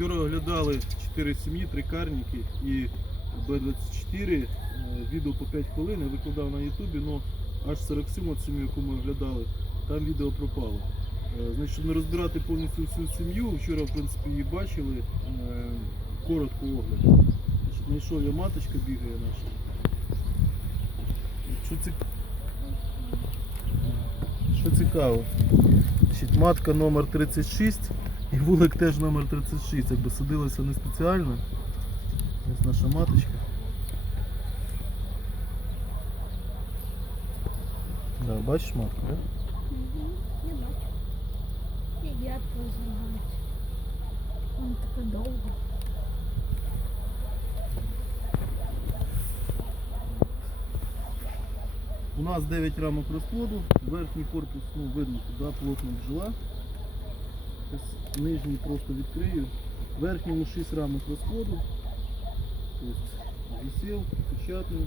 Вчора оглядали 4 сім'ї, 3 карніки і Б24. Е, Відео по 5 хвилин я викладав на Ютубі, але аж 47 от сім'ю, яку ми оглядали, там відео пропало. Е, Значить, щоб не розбирати повністю всю сім'ю, вчора в принципі її бачили, е, коротко огляд. Знайшов я маточка бігає наша. Що, цік... Що цікаво? Значить, матка номер 36 і вулик теж номер 36, якби садилася не спеціально. Ось наша маточка. Да, бачиш матку, так? Угу, я бачу. І я теж бачу. Вона така довга. У нас 9 рамок розплоду, верхній корпус, ну видно, туди плотно бджола. Нижній просто відкрию. Верхньому 6 рамок розплоду. Тобто висів, печатний.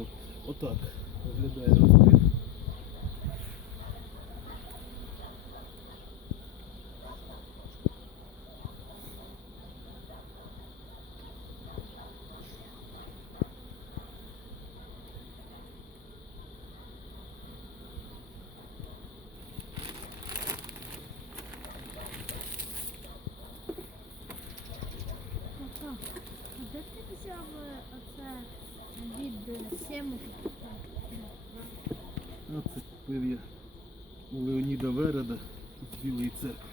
От, отак виглядає розплід. Отак. А де ти взяв е, оце від сімок? Оце купив я у Леоніда Вереда з Білої церкви.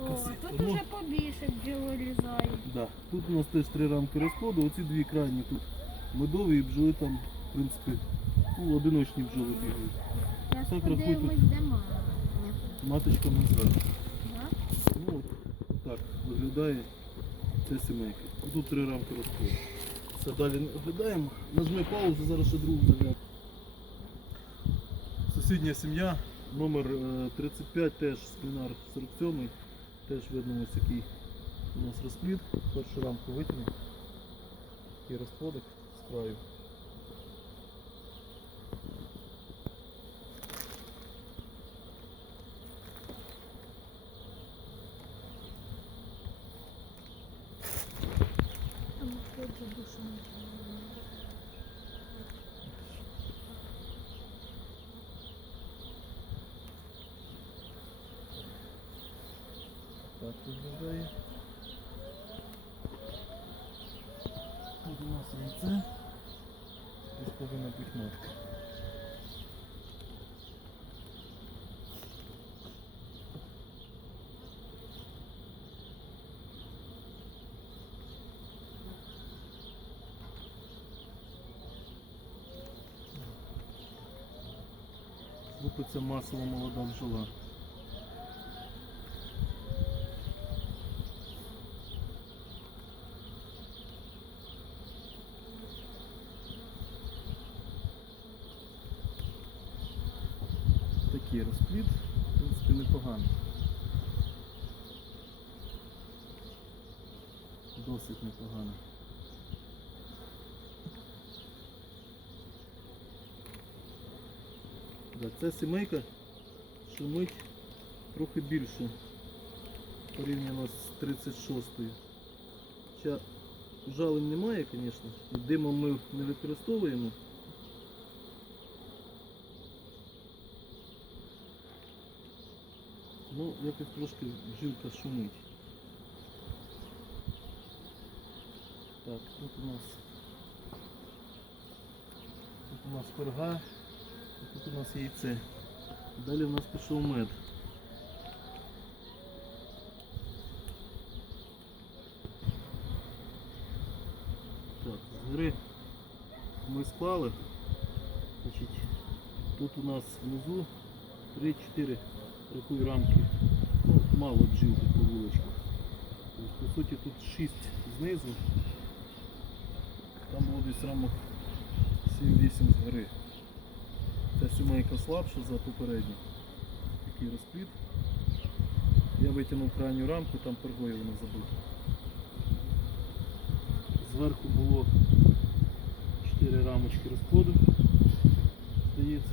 О, тут уже побільше бджоли лізають. Да. Тут у нас теж три рамки розплоду, оці дві крайні тут медові і бджоли там, в принципі, ну, одиночні бджоли бігають. Зараз подивимось, де мама. Маточка не зверху. Да? Ну от так виглядає ця сімейка. Тут три рамки розплоду. Все далі оглядаємо. Нажми паузу, зараз ще другу загляну. Сусідня сім'я, номер е, 35, теж склінар 47, теж видно ось який у нас розплід. Першу рамку витягнув. Такий розплодик з краю. Там тут же душа. Так виглядає. Тут у Лупиться масово молода бджола. Такий розплід, в принципі, непоганий. Досить непоганий. Ця сімейка шумить трохи більше порівняно з 36-ю. Хоча жалень немає, звісно. Димом ми не використовуємо. Ну, якось трошки жилка шумить. Так, тут у нас тут у нас корга, тут у нас яйце. Далі у нас пішов мед. Так, згори ми склали. Значить, тут у нас внизу 3-4 рахуй рамки. Ну, мало бджілки по вуличках. По суті тут 6 знизу. Там було десь рамок 7-8 згори. Ця сімейка слабша за попередню. Такий розплід. Я витягнув крайню рамку, там пергою вона забута. Зверху було 4 рамочки розплоду. Здається.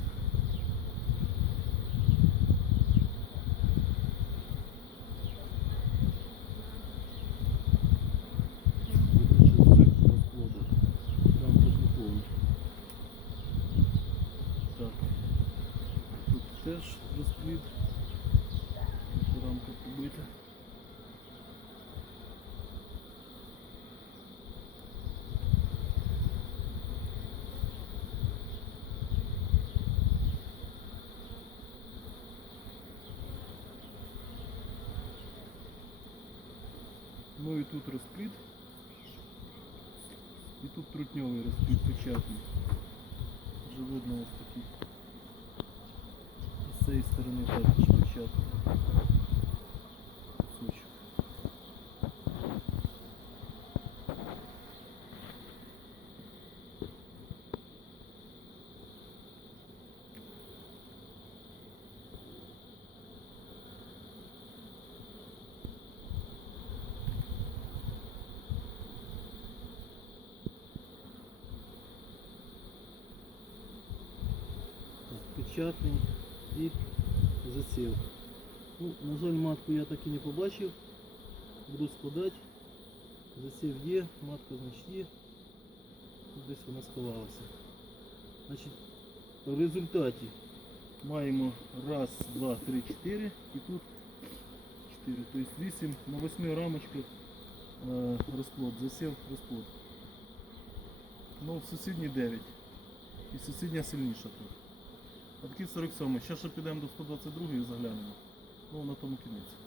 рамка побита. Ну і тут розплід. І тут трутньовий розплід печатний. Вже видно ось такий. З цієї сторони також печатний. Печатний і засів. Ну, на жаль, матку я так і не побачив. Буду складати. Засів є, матка значить є. Десь вона сховалася. Значить, в результаті маємо раз, два, три, чотири і тут чотири. Тобто вісім на восьми рамочках е, розплод, засів розплод. Ну, в сусідній 9. І сусідня сильніша тут. А такий 47. Ще ще підемо до 122 і заглянемо. Ну, на тому кінець.